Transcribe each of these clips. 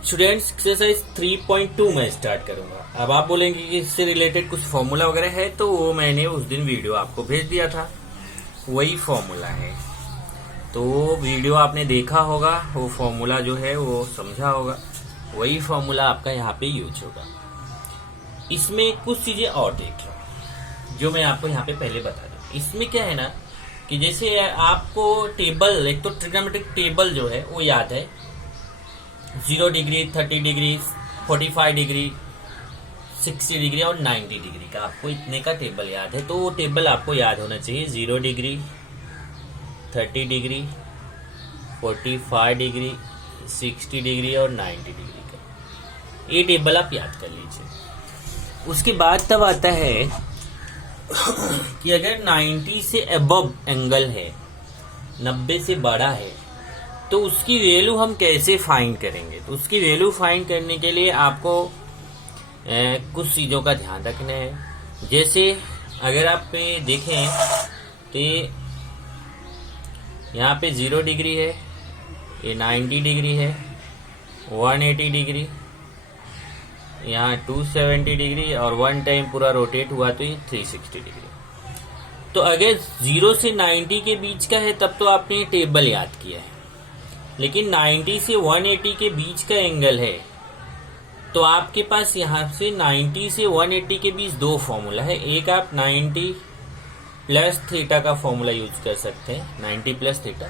Students exercise 3.2 में start करूंगा। अब आप बोलेंगे कि इससे रिलेटेड कुछ फॉर्मूला वगैरह है, तो वो मैंने उस दिन वीडियो आपको भेज दिया था, वही फॉर्मूला है। तो वो वीडियो आपने देखा होगा, वो फॉर्मूला जो है वो समझा होगा, वही फॉर्मूला आपका यहाँ पे यूज होगा। इसमें कुछ चीजें और देख लो जो मैं आपको यहाँ पे पहले बता दूं। इसमें क्या है ना कि जैसे आपको टेबल, एक तो ट्रिग्नोमेट्रिक टेबल जो है वो याद है, 0 डिग्री, 30 डिग्री, 45 डिग्री, 60 डिग्री और 90 डिग्री का आपको इतने का टेबल याद है। तो वो टेबल आपको याद होना चाहिए, 0 डिग्री, 30 डिग्री, 45 डिग्री, 60 डिग्री और 90 डिग्री का। ये टेबल आप याद कर लीजिए। उसके बाद तब आता है कि अगर 90 से अबव एंगल है, 90 से बड़ा है, तो उसकी वैल्यू हम कैसे फाइंड करेंगे। तो उसकी वैल्यू फाइंड करने के लिए आपको कुछ चीज़ों का ध्यान रखना है। जैसे अगर आप देखें तो यहाँ पे 0 डिग्री है, ये 90 डिग्री है, 180 डिग्री, यहाँ 270 डिग्री और 1 टाइम पूरा रोटेट हुआ तो ये 360 डिग्री। तो अगर 0 से 90 के बीच का है तब तो आपने टेबल याद किया है, लेकिन 90 से 180 के बीच का एंगल है तो आपके पास यहाँ से 90 से 180 के बीच दो फॉर्मूला है। एक आप 90 प्लस थीटा का फॉर्मूला यूज कर सकते हैं, 90 प्लस थीटा,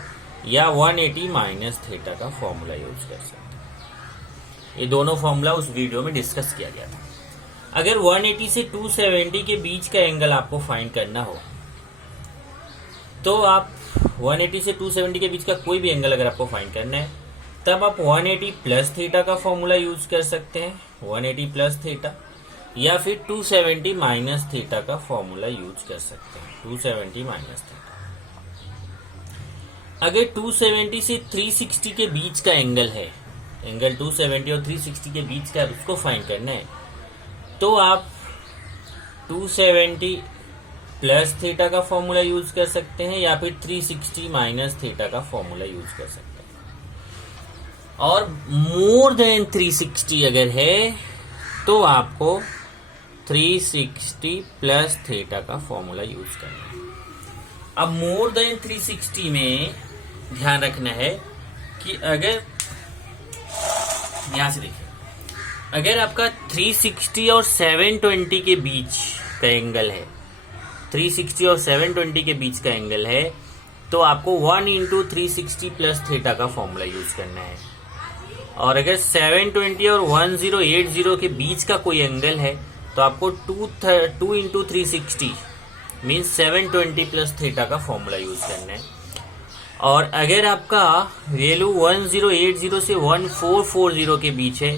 या 180 माइनस थीटा का फॉर्मूला यूज कर सकते हैं। ये दोनों फॉर्मूला उस वीडियो में डिस्कस किया गया था। अगर 180 से 270 के बीच का एंगल आपको फाइंड करना हो तो आप 180 से 270 के बीच का कोई भी एंगल अगर आपको फाइंड करना है तब आप 180 प्लस थीटा का फॉर्मूला यूज कर सकते हैं, 180 प्लस थीटा, या फिर 270 माइनस थीटा का फॉर्मूला यूज कर सकते हैं, 270 माइनस थीटा। अगर 270 से 360 के बीच का एंगल है, एंगल 270 और 360 के बीच का उसको फाइंड करना है, तो आप 270 प्लस थीटा का फॉर्मूला यूज कर सकते हैं या फिर 360 माइनस थीटा का फॉर्मूला यूज कर सकते हैं। और मोर देन 360 अगर है तो आपको 360 प्लस थीटा का फॉर्मूला यूज करना है। अब मोर देन 360 में ध्यान रखना है कि अगर यहां से देखिए, अगर आपका 360 और 720 के बीच का एंगल है, 360 और 720 के बीच का एंगल है, तो आपको 1 इंटू 360 प्लस थीटा का फॉर्मूला यूज करना है। और अगर 720 और 1080 के बीच का कोई एंगल है तो आपको 2 इंटू 360 मीन्स 720 प्लस थीटा का फॉर्मूला यूज करना है। और अगर आपका वैल्यू 1080 से 1440 के बीच है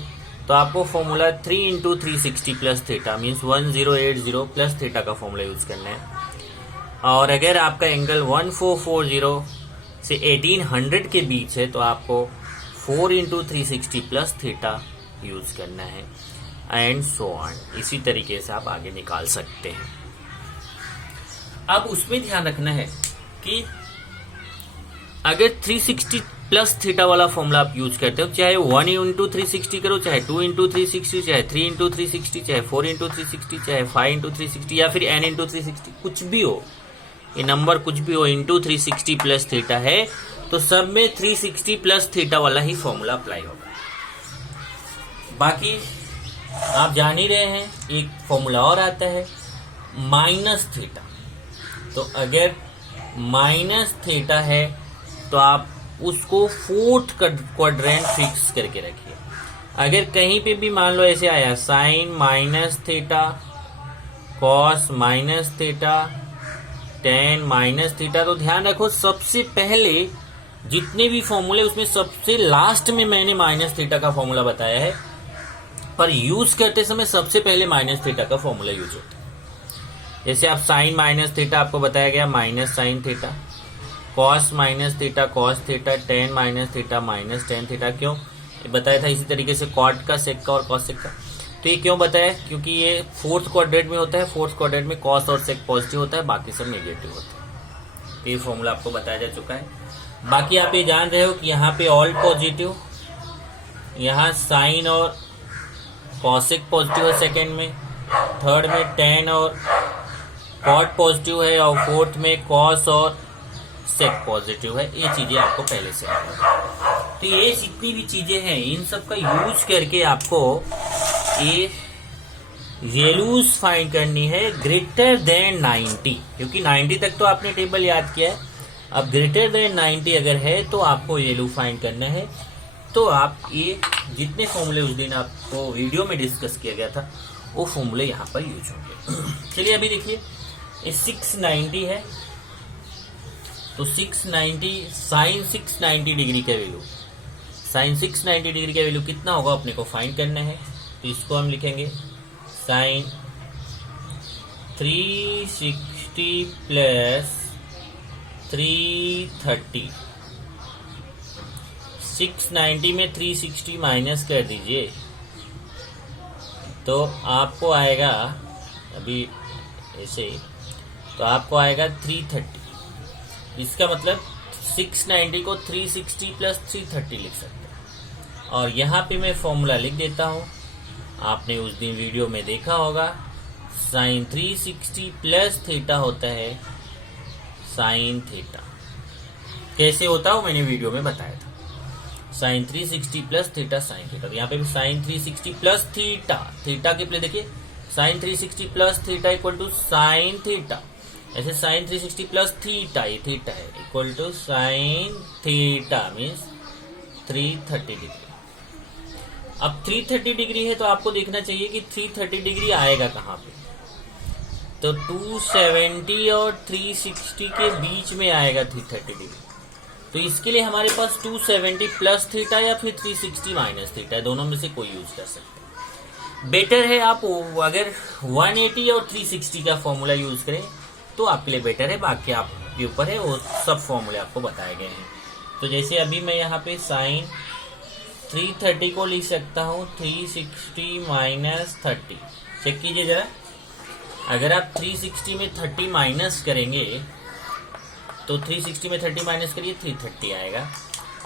तो आपको formula 3 into 360 plus theta means 1080 plus theta का फॉर्मूला यूज करना है। और अगर आपका एंगल 1440 से 1800 के बीच है तो आपको 4 इंटू 360 प्लस थीटा यूज करना है, एंड सो ऑन। इसी तरीके से आप आगे निकाल सकते हैं। अब उसमें ध्यान रखना है कि अगर 360 प्लस थीटा वाला फॉर्मूला आप यूज करते हो, चाहे 1 इंटू 360 करो, चाहे 2 इंटू 360, चाहे 3 इंटू 360, चाहे 4 इंटू 360, चाहे 5 इंटू 360 या फिर n इंटू 360, कुछ भी हो, ये नंबर कुछ भी हो, इंटू 360 प्लस थीटा है तो सब में 360 प्लस थीटा वाला ही फॉर्मूला अप्लाई होगा। बाकी आप जान ही रहे हैं, एक फॉर्मूला और आता है माइनस थीटा। तो अगर माइनस थीटा है तो आप उसको 4th क्वाड्रेंट फिक्स करके रखिए। अगर कहीं पे भी मान लो ऐसे आया sine minus theta, cos minus theta, tan minus theta, तो ध्यान रखो सबसे पहले जितने भी फॉर्मूले उसमें सबसे लास्ट में मैंने माइनस थीटा का फॉर्मूला बताया है, पर यूज करते समय सबसे पहले माइनस थीटा का फॉर्मूला यूज होता है। जैसे आप साइन माइनस थीटा आपको बताया गया minus sine theta, cos minus theta cos theta, tan minus theta minus tan theta. क्यों बताया था? इसी तरीके से कॉट का, सेक का और कॉस सेक का। तो ये क्यों बताया? क्योंकि ये 4th क्वाड्रेंट में होता है, 4th क्वाड्रेंट में कॉस और सेक पॉजिटिव होता है, बाकी सब नेगेटिव होता है। ये फॉर्मूला आपको बताया जा चुका है। बाकी आप ये जान रहे हो कि यहाँ पे ऑल पॉजिटिव, यहाँ साइन और कॉसेक पॉजिटिव है सेकंड में, थर्ड में टेन और कॉट पॉजिटिव है, और फोर्थ में कॉस और सेक पॉजिटिव है। ये चीजें आपको पहले से है। तो ये जितनी भी चीजें हैं इन सब का यूज करके आपको ये वैल्यूज फाइंड करनी है ग्रेटर देन 90, क्योंकि 90 तक तो आपने टेबल याद किया है। अब ग्रेटर देन 90 अगर है तो आपको वैल्यू फाइंड करना है। तो आप ये जितने फॉर्मूले उस दिन आपको वीडियो में डिस्कस किया गया था वो फॉर्मूले यहाँ पर यूज होंगे। चलिए अभी देखिए, ये 690 है, तो 690 साइन 690 डिग्री का वैल्यू, साइन 690 डिग्री का वैल्यू कितना होगा अपने को फाइंड करना है। तो इसको हम लिखेंगे साइन 360 प्लस 330। 690 में 360 माइनस कर दीजिए तो आपको आएगा, अभी ऐसे ही, तो आपको आएगा 330। इसका मतलब 690 को 360 प्लस 330 लिख सकते हैं। और यहाँ पे मैं फॉर्मूला लिख देता हूँ, आपने उस दिन वीडियो में देखा होगा, साइन 360 प्लस थीटा होता है साइन थीटा। कैसे होता है वो मैंने वीडियो में बताया था, sine 360 plus theta sine theta. तो यहाँ पे भी साइन 360 प्लस थीटा, थीटा के प्ले देखिए, sine 360 plus theta equal to sine theta. ऐसे साइन 360 प्लस थीटा, ये थीटा है, equal to sine theta means 330 degree. अब 330 डिग्री है तो आपको देखना चाहिए कि 330 डिग्री आएगा कहाँ पे। तो 270 और 360 के बीच में आएगा 330 डिग्री। तो इसके लिए हमारे पास 270 प्लस थीटा या फिर 360 माइनस थीटा है, दोनों में से कोई यूज कर सकते हैं। बेटर है आप अगर 180 और 360 का फॉर्मूला यूज करें तो आपके लिए बेटर है, बाकी आपके ऊपर है, वो सब फॉर्मूले आपको बताए गए हैं। तो जैसे अभी मैं यहाँ पे साइन 330 को लिख सकता हूँ 360 माइनस 30। चेक कीजिए जरा, अगर आप 360 में 30 माइनस करेंगे तो 360 में 30 माइनस करिए 330 आएगा।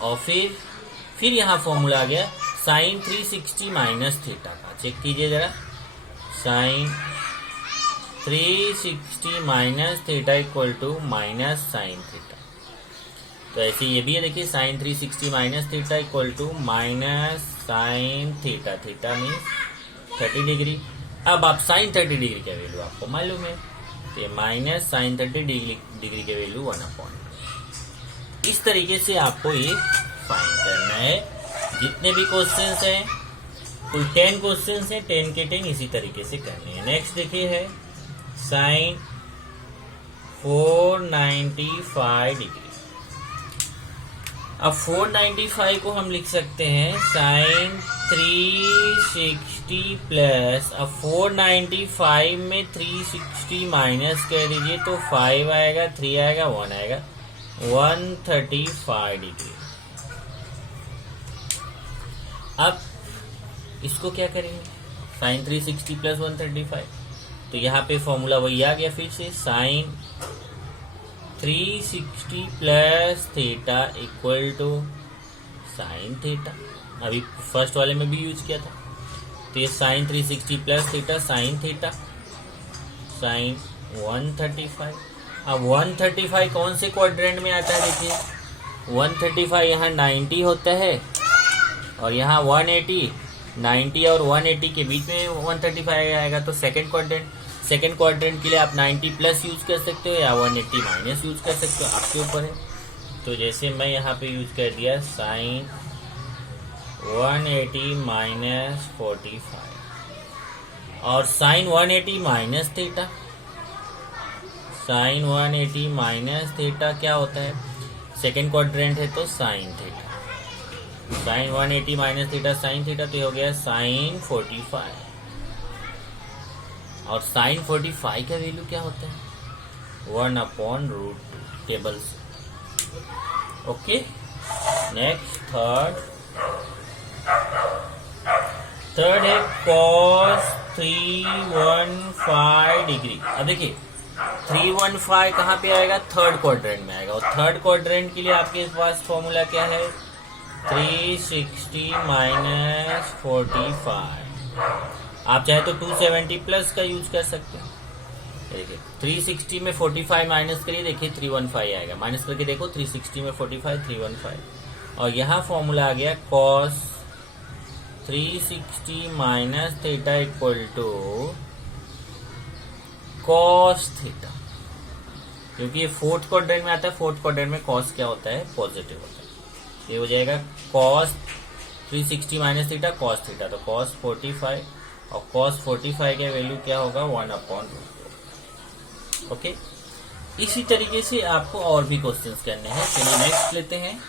और फिर यहाँ फॉर्मूला आ गया साइन 360 माइनस थीटा का। चेक कीजिए जरा, sine 360 minus theta equal to minus sine theta. तो ऐसे ये भी है, देखिए sine 360 minus theta equal to minus sine theta, theta means 30 degree. अब आप साइन 30 डिग्री का वैल्यू आपको मालूम है, तो ये माइनस साइन 30 डिग्री के वैल्यू 1/। इस तरीके से आपको ये फाइंड करना है। जितने भी क्वेश्चंस हैं, कुल 10 क्वेश्चंस हैं, 10 के 10 इसी तरीके से करने हैं। नेक्स्ट देखिए है साइन 495 डिग्री। अब 495 को हम लिख सकते हैं साइन 360 प्लस, अब 495 में 360 माइनस कर दीजिए तो 5 आएगा, 3 आएगा, 1 आएगा, 135 डिग्री। अब इसको क्या करेंगे, साइन 360 प्लस 135, तो यहाँ पे फॉर्मूला वही आ गया फिर से, sine 360 plus theta equal to sine theta. अभी फर्स्ट वाले में भी यूज किया था, तो ये sine 360 plus theta sine theta, sine 135। अब 135 कौन से क्वाड्रेंट में आता है, देखिए 135 यहाँ 90 होता है और यहाँ 180, 90 और 180 के बीच में 135 आएगा, तो सेकंड क्वाड्रेंट। सेकंड क्वाड्रेंट के लिए आप 90 प्लस यूज कर सकते हो या 180 माइनस यूज कर सकते हो, आपके ऊपर है। तो जैसे मैं यहाँ पे यूज कर दिया साइन 180 माइनस 45 और sine 180 minus theta. Sine 180 minus theta क्या होता है, सेकंड क्वाड्रेंट है तो sine theta. Sine 180 minus theta sine theta, तो हो गया साइन 45। और साइन 45 का वैल्यू क्या होता है, 1/√2 टेबल से। ओके, नेक्स्ट थर्ड है कॉस 315 डिग्री। अब देखिए 315 कहाँ पे आएगा, थर्ड क्वाड्रेंट में आएगा, और थर्ड क्वाड्रेंट के लिए आपके पास फॉर्मूला क्या है, 360 माइनस 45। आप चाहे तो 270 प्लस का यूज कर सकते हैं। देखिए 360 में 45 माइनस करिए, देखिए 315 आएगा। माइनस करके देखो 360 में 45 315। और यहाँ फॉर्मूला आ गया cos 360 minus theta equal to cos theta, क्योंकि ये फोर्थ क्वाड्रेंट में आता है। फोर्थ क्वाड्रेंट में कॉस क्या होता है? पॉजिटिव होता है। ये हो जाएगा cos 360 minus theta cos theta, तो कॉस 45 और कॉस 45 का वैल्यू क्या होगा? 1/रूट। ओके, इसी तरीके से आपको और भी क्वेश्चंस करने हैं। चलिए नेक्स्ट लेते हैं।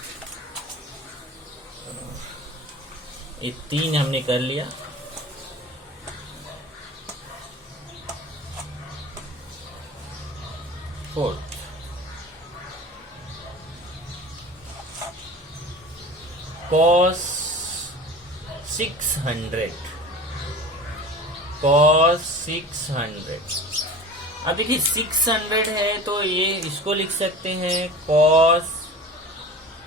ये 3 हमने कर लिया। Fourth, cos 600 cos 600। अब देखिए 600 है तो ये इसको लिख सकते हैं cos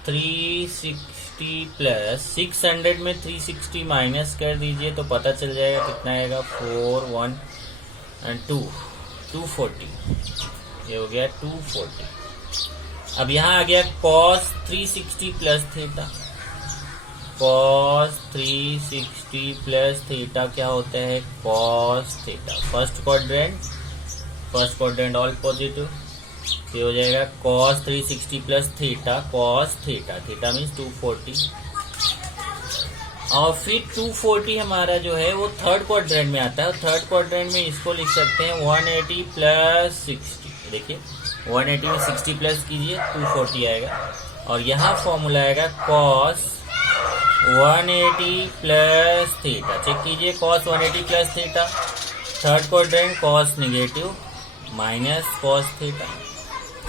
360 प्लस 600 में 360 माइनस कर दीजिए तो पता चल जाएगा कितना आएगा। 4 1 and 2 240। ये हो गया 240। अब यहाँ आ गया cos 360 plus theta. cos 360 plus theta क्या होता है? cos theta. First quadrant all positive. ये हो जाएगा cos 360 plus theta cos theta. Theta means 240। और फिर 240 हमारा जो है वो थर्ड क्वाड्रेंट में आता है। थर्ड क्वाड्रेंट में इसको लिख सकते हैं 180 प्लस 60। देखिए 180 में 60 प्लस कीजिए 240 आएगा। और यहाँ फॉर्मूला आएगा cos 180 प्लस थीटा। चेक कीजिए cos 180 plus theta, third quadrant cos negative minus cos theta.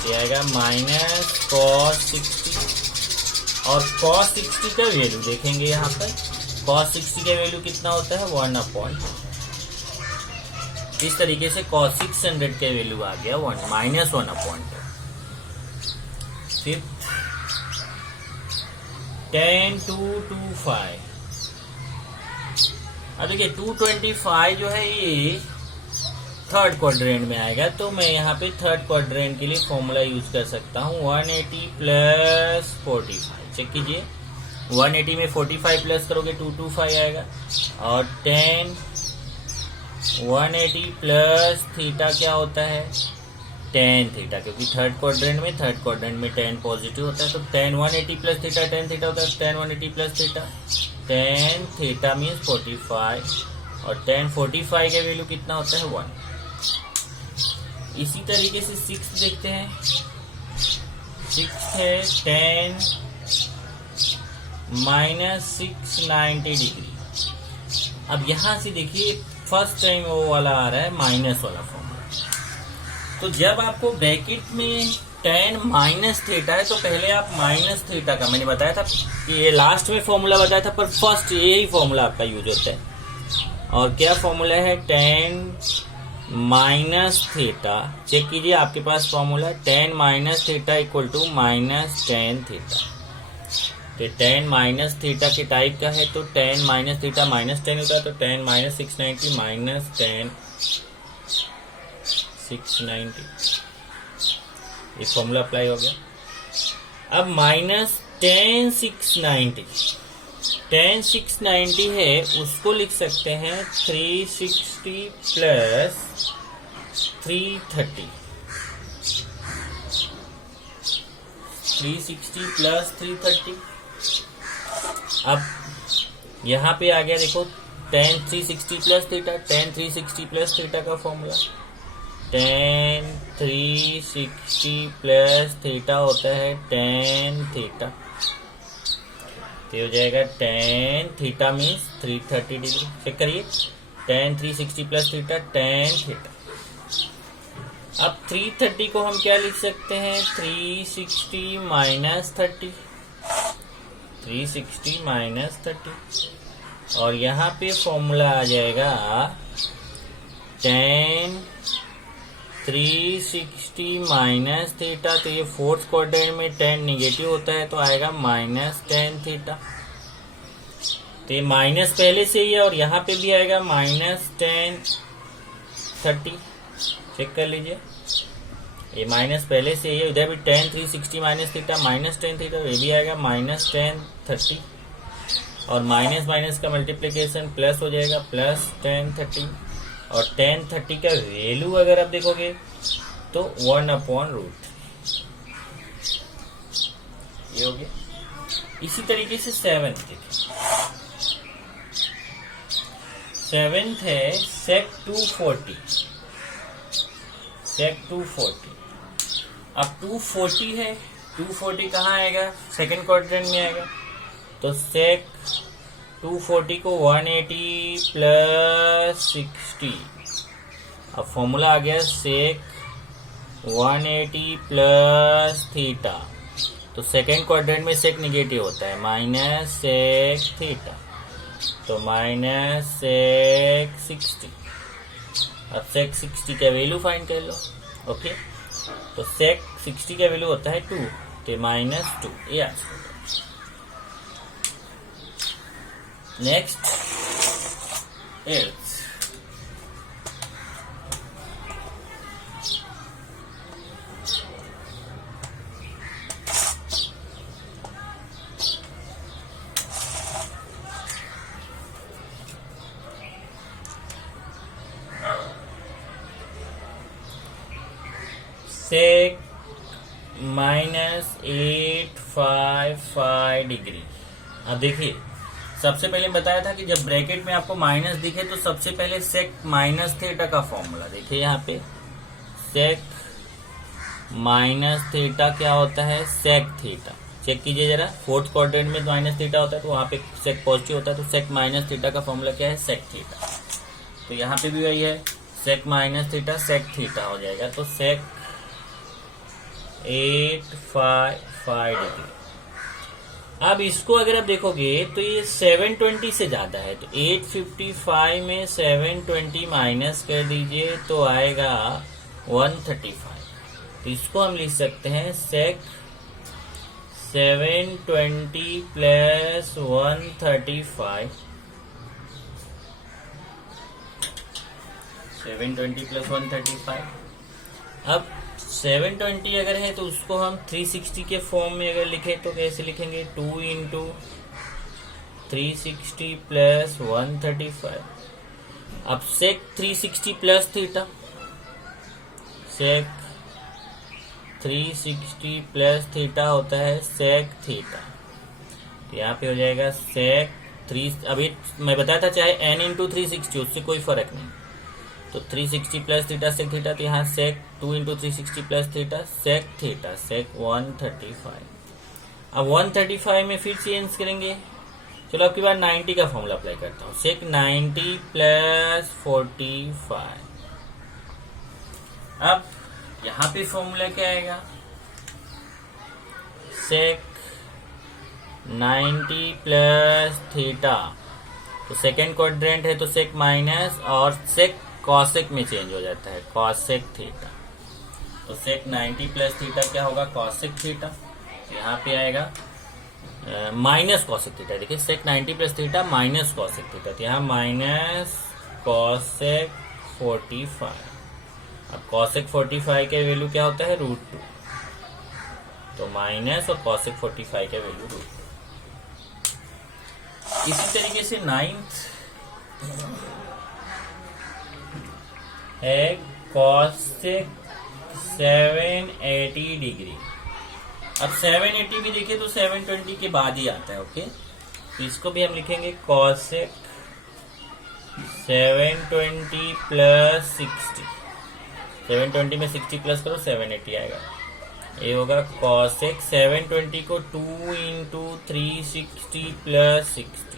ये आएगा माइनस cos 60। और cos 60 का वैल्यू देखेंगे यहाँ पर। cos 60 का वैल्यू कितना होता है? 1/। इस तरीके से cos 600 का वैल्यू आ गया माइनस 1/। फिफ्थ 10 2 25। अब देखिए 225 जो है ये थर्ड क्वाड्रेंट में आएगा, तो मैं यहाँ पे थर्ड क्वाड्रेंट के लिए फॉर्मूला यूज कर सकता हूँ 180 प्लस 45। चेक कीजिए 180 में 45 प्लस करोगे 225 आएगा। और 10 180 प्लस थीटा क्या होता है? tan थीटा, क्योंकि थर्ड क्वाड्रेंट में tan पॉजिटिव होता है। तो tan 180 plus theta tan theta होता है। tan 180 plus theta tan theta means 45। और tan 45 का वैल्यू कितना होता है? 1। इसी तरीके से 6 देखते हैं। 6 है tan माइनस 690 डिग्री। अब यहां से देखिए फर्स्ट टाइम वो वाला आ रहा है माइनस वाला फॉर्मूला। तो जब आपको ब्रैकेट में tan माइनस थीटा है तो पहले आप माइनस थीटा का, मैंने बताया था कि ये लास्ट में फॉर्मूला बताया था, पर फर्स्ट यही फॉर्मूला आपका यूज होता है। और क्या फॉर्मूला है? tan minus theta. चेक कीजिए आपके पास formula tan minus theta equal to minus tan theta. तो tan माइनस थीटा के टाइप का है तो tan minus theta minus tan होता है। तो tan माइनस 690 माइनस tan 690। ये फॉर्मूला अप्लाई हो गया। अब माइनस tan 690 है उसको लिख सकते हैं 360 प्लस 330। 360 प्लस 330। अब यहाँ पे आ गया देखो tan 360 plus theta. tan 360 plus theta का फॉर्मूला tan 360 प्लस थीटा होता है tan थीटा। तो हो जाएगा tan theta means 330 degree. Check करिए tan 360 plus theta tan theta. अब 330 को हम क्या लिख सकते हैं? 360 माइनस 30। 360 माइनस 30। और यहाँ पे फॉर्मूला आ जाएगा tan 360 माइनस थीटा, तो ये फोर्थ क्वाड्रेंट में tan निगेटिव होता है तो आएगा माइनस tan थीटा। तो ये माइनस पहले से ही है और यहाँ पे भी आएगा माइनस tan 30। चेक कर लीजिए, ये माइनस पहले से ही है, इधर भी tan 360 minus theta minus tan theta, ये भी आएगा माइनस tan 30 और माइनस माइनस का मल्टीप्लिकेशन प्लस हो जाएगा प्लस tan 30 और tan 30 का वैल्यू अगर आप देखोगे तो 1/√। ये हो गया। इसी तरीके से सेवेंथ देखिए, सेवेंथ है sec 240। sec 240, अब 240 है, 240 कहाँ आएगा, सेकंड क्वाड्रेंट में आएगा, तो sec 240 को 180 प्लस 60। अब फॉर्मूला आ गया sec 180 प्लस थीटा, तो सेकेंड क्वाड्रेंट में sec निगेटिव होता है, माइनस sec थीटा, तो माइनस sec 60। अब sec 60 का वैल्यू फाइंड कर लो। ओके, तो sec 60 का वैल्यू होता है 2, तो माइनस 2। ये answer. Next else, sec -855 degree. अब देखिए, सबसे पहले बताया था कि जब ब्रैकेट में आपको माइनस दिखे तो सबसे पहले sec माइनस थीटा का फॉर्मूला देखिए, यहाँ पे sec माइनस थीटा क्या होता है, sec थीटा। चेक कीजिए जरा, फोर्थ क्वाड्रेंट में माइनस थीटा होता है तो वहां पे sec पॉजिटिव होता है, तो sec माइनस थीटा का फॉर्मूला क्या है, sec थीटा। तो यहाँ पे भी वही है, sec minus theta sec theta हो जाएगा, तो sec 855 डिग्री। अब इसको अगर आप देखोगे तो ये 720 से ज्यादा है, तो 855 में 720 माइनस कर दीजिए तो आएगा 135। तो इसको हम लिख सकते हैं sec 720 प्लस 135, 720 प्लस 135। अब 720 अगर है तो उसको हम 360 के फॉर्म में अगर लिखें तो कैसे लिखेंगे, 2 इंटू 360 प्लस 135। अब sec 360 plus theta, sec 360 plus theta होता है sec थीटा, तो यहाँ पे हो जाएगा sec 3। अभी मैं बताया था चाहे n इंटू 360, उससे कोई फर्क नहीं, तो 360 प्लस थीटा sec थीटा, तो यहाँ sec 2 into 360 plus theta sec theta sec 135। अब 135 में फिर चेंज करेंगे, चलो अब की बार 90 का फॉर्मूला अप्लाई करता हूँ, sec 90 प्लस 45। अब यहाँ पे फॉर्मूला क्या आएगा, sec 90 प्लस थीटा, तो सेकेंड क्वाड्रेंट है तो sec माइनस और sec कॉसेक में चेंज हो जाता है, कॉसेक थीटा, तो sec 90 प्लस थीटा क्या होगा, कॉसेक थीटा। यहाँ पे आएगा माइनस कॉसेक थीटा, देखिए sec 90 plus theta minus cosec theta, तो यहाँ माइनस कॉसेक 45। अब कॉसेक 45 के वैल्यू क्या होता है, √2, तो माइनस और कॉसेक 45 का वैल्यू √2। इसी तरीके से 9th है cosec 780 डिग्री। अब 780 भी देखिए तो 720 के बाद ही आता है। ओके, तो इसको भी हम लिखेंगे cosec 720 प्लस 60। 720 में 60 प्लस करो 780 आएगा। ये होगा cosec 720 को 2 इंटू 360 प्लस 60।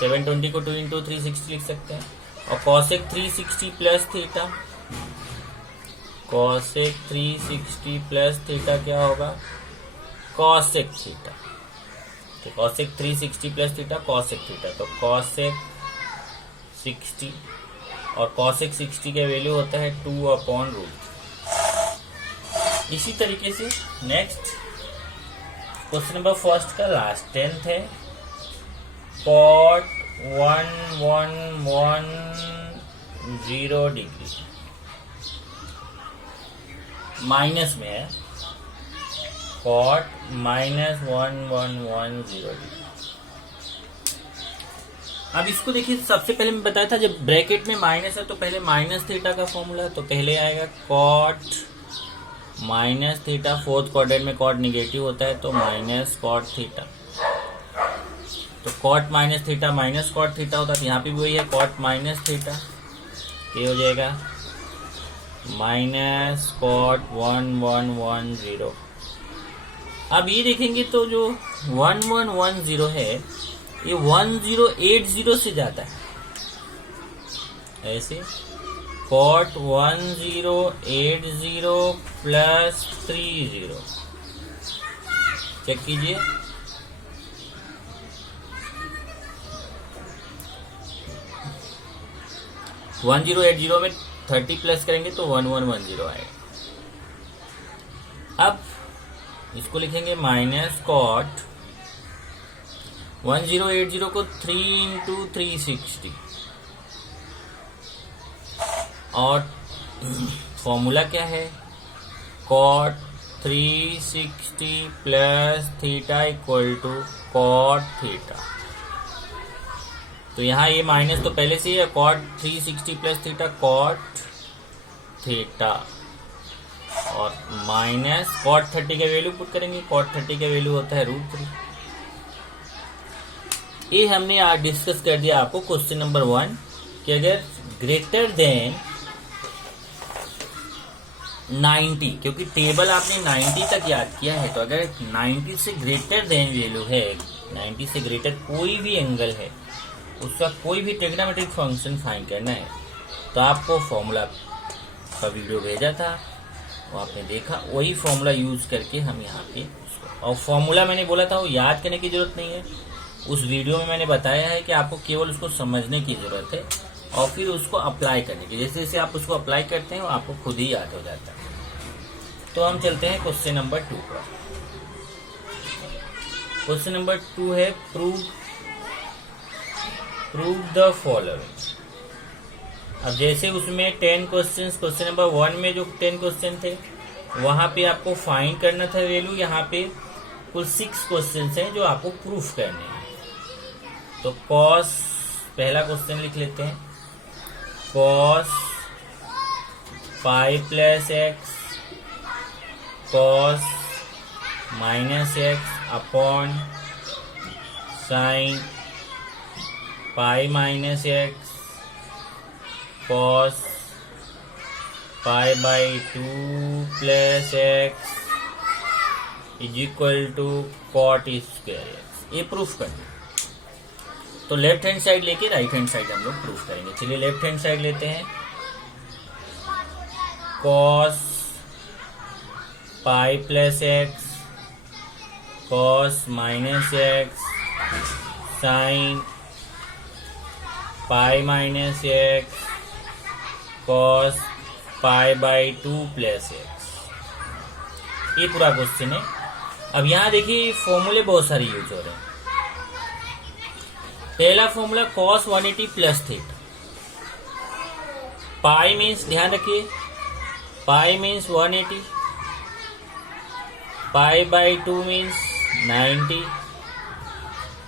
720 को 2 इंटू 360 लिख सकते हैं। और cosec 360 plus theta, cosec 360 plus theta क्या होगा, cosec थीटा। तो cosec 360 plus theta cosec theta, तो cosec 60 और cosec 60 का वैल्यू होता है 2/√3। इसी तरीके से नेक्स्ट क्वेश्चन नंबर फर्स्ट का लास्ट 10th है। cot 1110 डिग्री माइनस में है, cot -1110 डिग्री। अब इसको देखिए, सबसे पहले मैं बताया था जब ब्रैकेट में माइनस है तो पहले माइनस थीटा का फॉर्मूला, तो पहले आएगा cot -थीटा, फोर्थ क्वाड्रेंट में cot निगेटिव होता है तो -cot थीटा, तो cot -थीटा -cot थीटा होता है, तो यहाँ पे भी वही है cot -थीटा, ये हो जाएगा -cot 1110। अब ये देखेंगे तो जो 1110 है ये 1080 से जाता है, ऐसे cot 1080 प्लस 30, चेक कीजिए, वन 1080 में 30 प्लस करेंगे तो 1110 आएगा। अब इसको लिखेंगे -cot 1080 को 3 × 360, और फॉर्मूला क्या है, cot 360 plus theta equal to cot theta. तो यहाँ ये माइनस तो पहले से ही है, cot 360 plus theta cot theta, और माइनस cot 30 का वैल्यू पुट करेंगे, cot 30 का वैल्यू होता है √3। ये हमने आज डिस्कस कर दिया आपको क्वेश्चन नंबर 1 कि अगर ग्रेटर देन 90, क्योंकि टेबल आपने 90 तक याद किया है, तो अगर 90 से ग्रेटर देन वैल्यू है, 90 से ग्रेटर कोई भी एंगल है, उसका कोई भी ट्रिग्नोमेट्रिक फंक्शन फाइंड करना है, तो आपको फॉर्मूला का वीडियो भेजा था, वो आपने देखा, वही फॉर्मूला यूज करके हम यहाँ पे उसको, और फॉर्मूला मैंने बोला था वो याद करने की जरूरत नहीं है, उस वीडियो में मैंने बताया है कि आपको केवल उसको समझने की जरूरत है और फिर उसको अप्लाई करने की, जैसे जैसे आप उसको अप्लाई करते हैं वो आपको खुद ही याद हो जाता है। तो हम चलते हैं क्वेश्चन नंबर 2 पर। क्वेश्चन नंबर 2 है प्रूव द फॉलोइंग। अब जैसे उसमें 10 क्वेश्चंस, क्वेश्चन नंबर 1 में जो 10 क्वेश्चन थे वहां पे आपको फाइंड करना था वैल्यू, यहाँ पे कुल 6 क्वेश्चंस हैं जो आपको प्रूफ करने हैं। तो cos, पहला क्वेश्चन लिख लेते हैं, cos pi plus x cos -x upon sine pi -x cos π/2 plus x is equal to cot square x। ये प्रूफ करना, तो लेफ्ट हैंड साइड लेके राइट हैंड साइड हम लोग प्रूफ करेंगे। चलिए लेफ्ट हैंड साइड लेते हैं, cos pi plus x cos -x sine pi -x cos π/2 plus x। ये पूरा क्वेश्चन है। अब यहाँ देखिए फॉर्मूले बहुत सारे यूज हो रहे हैं। पहला formula cos 180 plus theta, pi means, ध्यान रखिए, पाई मीन्स 180, π/2 मीन्स 90,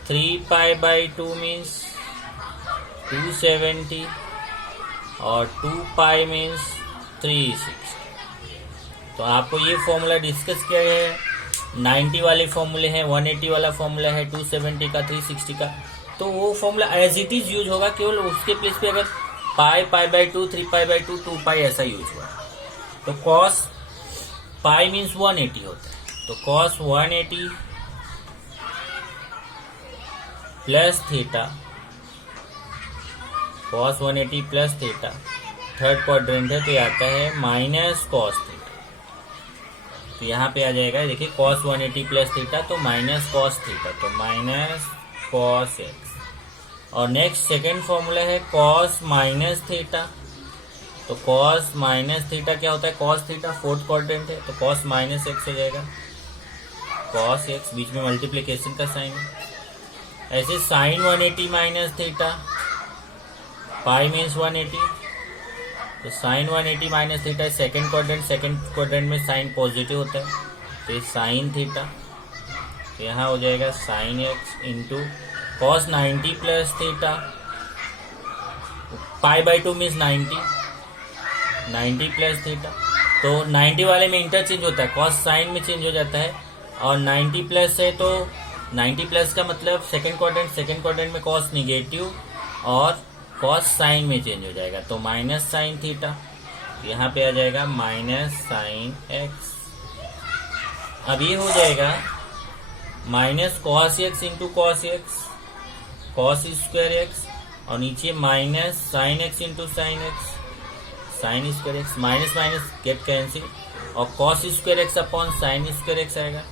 3π/2 मीन्स 270 और 2π मीन्स 360। तो आपको ये फॉर्मूला डिस्कस किया गया है, 90 वाले फॉर्मूले हैं, 180 वाला फॉर्मूला है, 270 का, 360 का, तो वो formula as it is use होगा, केवल उसके प्लेस पे अगर π/2, 3π/2, 2π ऐसा यूज हुआ। तो cos पाई मीन्स 180 होता है, तो cos 180 plus theta, cos 180 plus theta, third quadrant है तो ये आता है माइनस cos थीटा। तो यहाँ पे आ जाएगा, देखिए cos 180 प्लस थीटा तो माइनस cos थीटा, तो माइनस cos x, और नेक्स्ट सेकेंड फॉर्मूला है कॉस माइनस थीटा। तो कॉस माइनस थीटा क्या होता है, कॉस थीटा फोर्थ क्वाड्रेंट है, तो कॉस माइनस एक्स हो जाएगा, कॉस एक्स, बीच में मल्टीप्लीकेशन का साइन है। ऐसे sine 180 minus theta, pi means 180, तो sine 180 minus theta second quadrant में साइन पॉजिटिव होता है, तो ये साइन थीटा, यहाँ हो जाएगा sine x into cos 90 plus theta, pi by 2 means 90 plus theta. तो 90 वाले में इंटरचेंज होता है, कॉस साइन में चेंज हो जाता है, और 90 प्लस है तो 90 प्लस का मतलब सेकेंड क्वाड्रेंट में कॉस निगेटिव और कॉस साइन में चेंज हो जाएगा, तो माइनस साइन थीटा, यहाँ पे आ जाएगा माइनस साइन एक्स। अब ये हो जाएगा minus cos x into cos x, cos square x, और नीचे minus sine x into sine x, sine square x, minus minus get cancel, और cos square x upon sine square x आएगा,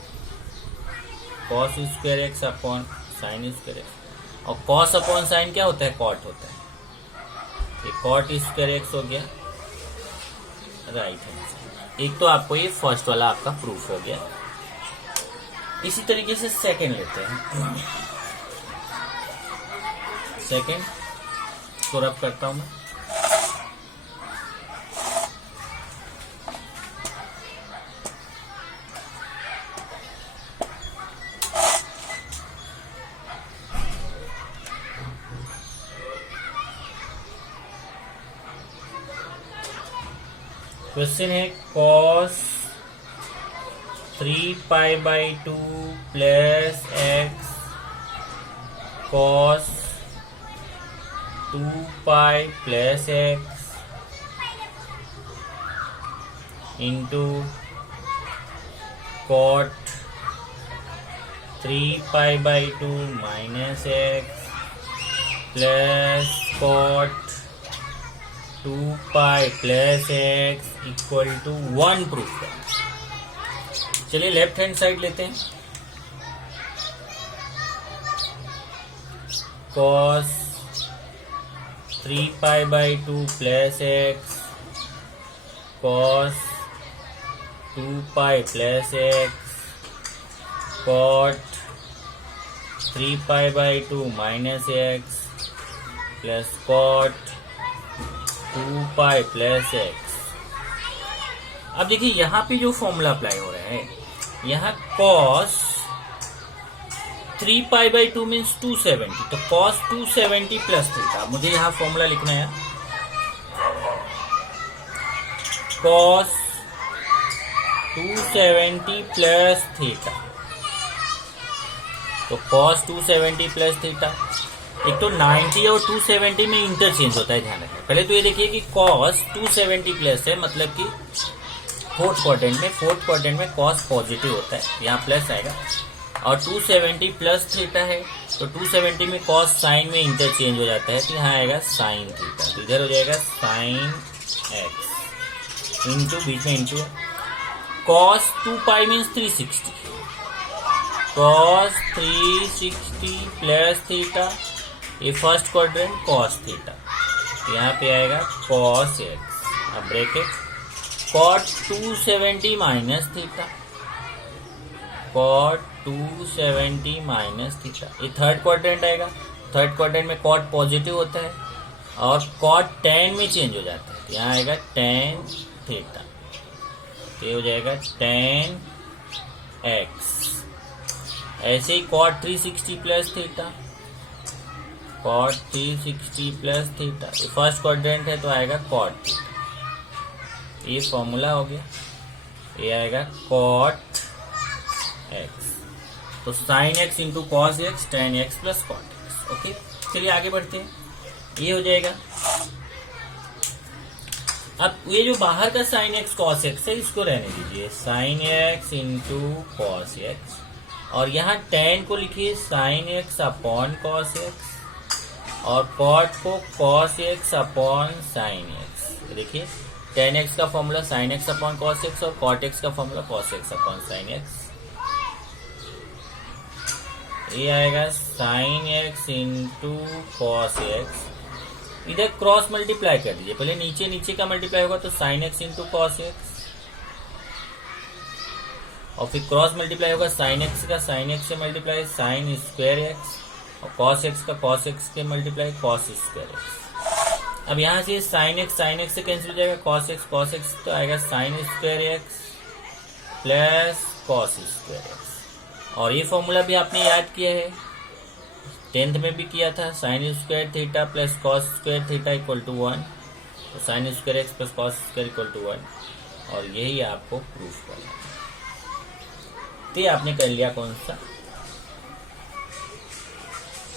cos square x upon sine square x, और cos upon sine क्या होता है, cot होता है, ये cot square x हो गया राइट हैंड साइड। एक तो आपको ये फर्स्ट वाला आपका प्रूफ हो गया। इसी तरीके से सेकंड लेते हैं, सेकंड को रब करता हूं मैं। क्वेश्चन है cos 3 pi by 2 plus x cos 2 pi plus x into cot 3 pi by 2 minus x plus cot 2 pi plus x equal to 1 proof है। चलिए लेफ्ट हैंड साइड लेते हैं, cos 3 pi by 2 plus x cos 2 pi plus x cot 3 pi by 2 minus x plus cot 2 pi plus x. अब देखिए यहाँ पे जो formula apply हो रहा है, यहाँ cos 3 पाई बाई 2 मीन्स 270, तो cos 270 प्लस थीटा, मुझे यहाँ फॉर्मूला लिखना है cos 270 प्लस थीटा, तो cos 270 प्लस थीटा। एक तो 90 और 270 में इंटरचेंज होता है, ध्यान रखना। पहले तो ये देखिए कि cos 270 प्लस है, मतलब कि फोर्थ क्वाड्रेंट में cos पॉजिटिव होता है, यहाँ प्लस आएगा, और 270 प्लस थीटा है, तो 270 में cos साइन में इंटरचेंज हो जाता है, तो यहाँ आएगा साइन थीटा, तो इधर हो जाएगा साइन एक्स इंटू, बीच में इंटू, cos 2 पाई मीन्स 360, cos 360 प्लस थीटा, ये फर्स्ट क्वाड्रेंट cos थीटा, यहाँ पे आएगा cos एक्स, अब bracket cot 270 minus theta, cot 270 minus theta, ये थर्ड क्वाड्रेंट आएगा, थर्ड क्वाड्रेंट में cot पॉजिटिव होता है और cot tan में चेंज हो जाता है, यहाँ आएगा tan थीटा, ये हो जाएगा tan x। ऐसे ही cot 360 plus theta, cot 360 plus theta, ये फर्स्ट क्वाड्रेंट है तो आएगा cot थीटा, ये फॉर्मूला हो गया, ये आएगा cot x, तो sin x into cos x tan x plus cot x। Okay, चलिए आगे बढ़ते हैं, ये हो जाएगा। अब ये जो बाहर का sin x cos x है, इसको रहने दीजिए, sin x into cos x, और यहाँ tan को लिखिए sin x upon cos x, और cot को cos x upon sin x। देखिए tan x का formula sin x upon cos x, और cot x का formula cos x upon sin x, ये आएगा sign x into cos x, इधर cross multiply कर दीजिए। पहले नीचे नीचे का मल्टीप्लाई होगा तो sign x into cos x, और फिर क्रॉस मल्टीप्लाई होगा साइन एक्स का, साइन एक्स से मल्टीप्लाई साइन स्क्वायर एक्स, और कॉस एक्स का कॉस एक्स के मल्टीप्लाई कॉस स्क्वायर एक्स। अब यहाँ से साइन एक्स से कैंसिल हो जाएगा, कॉस एक्स तो आएगा sign square x plus cos square x. और ये फॉर्मूला भी आपने याद किया है, 10th में भी किया था, sine square theta plus cos square theta equal to 1, तो sine square x plus cos square equal to 1, और यही आपको प्रूफ करना है। तो ये आपने कर लिया कौन सा,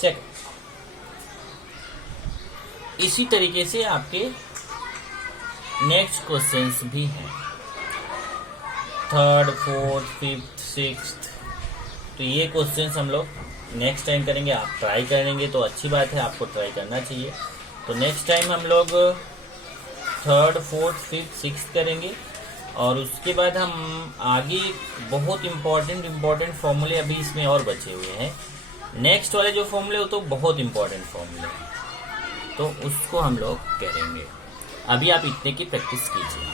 चेक। इसी तरीके से आपके नेक्स्ट क्वेश्चंस भी हैं, 3rd 4th 5th 6th। तो ये क्वेश्चंस हम लोग नेक्स्ट टाइम करेंगे। आप ट्राई करेंगे तो अच्छी बात है, आपको ट्राई करना चाहिए। तो नेक्स्ट टाइम हम लोग 3rd 4th 5th 6th करेंगे, और उसके बाद हम आगे बहुत इम्पोर्टेंट फॉर्मूले अभी इसमें और बचे हुए हैं। नेक्स्ट वाले जो फॉर्मूले हो तो बहुत इम्पोर्टेंट फॉर्मूले, तो उसको हम लोग करेंगे। अभी आप इतने की प्रैक्टिस कीजिए।